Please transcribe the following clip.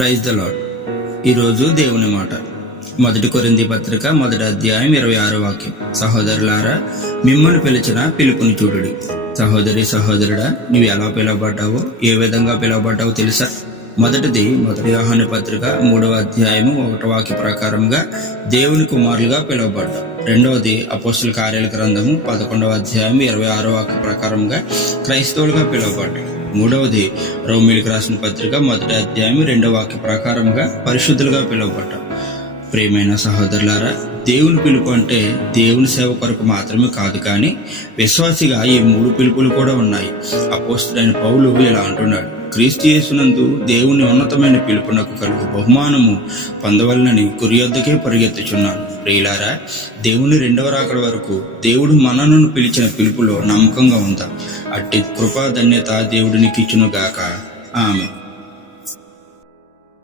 Praise the lord. ఈరోజు దేవుని మాట 1 కొరింథీ పత్రిక 1వ అధ్యాయం 26వ వాక్యం. సహోదరులారా, మిమ్మల్ని పిలిచిన పిలుపుని చూడుడి. సహోదరి సహోదరుడా, నువ్వు ఎలా పిలువబడ్డావో, ఏ విధంగా పిలువబడ్డావో తెలుసా? మొదటి యోహాను పత్రిక 3వ అధ్యాయము 1వ వాక్య ప్రకారంగా దేవుని కుమారులుగా పిలువబడ్డావు. రెండవది అపోస్తుల కార్యాల గ్రంథము 11వ అధ్యాయం 26వ వాక్య ప్రకారంగా క్రైస్తవులుగా పిలువబడ్డావు. మూడవది రోమీయులకు రాసిన పత్రిక 1వ అధ్యాయం 2వ వాక్య ప్రకారంగా పరిశుద్ధులుగా పిలువబడ్డాం. ప్రియమైన సహోదరులారా, దేవుని పిలుపు అంటే దేవుని సేవ కొరకు మాత్రమే కాదు, కానీ విశ్వాసిగా ఈ 3 పిలుపులు కూడా ఉన్నాయి. అపోస్తుడైన పౌలు ఇలా అంటున్నాడు: క్రీస్తు యేసునందు దేవుని ఉన్నతమైన పిలుపునకు కలుగు బహుమానము పొందవలనని గురి యొద్దకే పరిగెత్తుచున్నాను. ప్రియులారా, దేవుని 2వ రాకడ వరకు దేవుడు మనను పిలిచిన పిలుపులో నమ్మకంగా ఉందాం. అట్టి కృపా ధన్యత దేవుడికి ఇచ్చును గాక. ఆమెన్.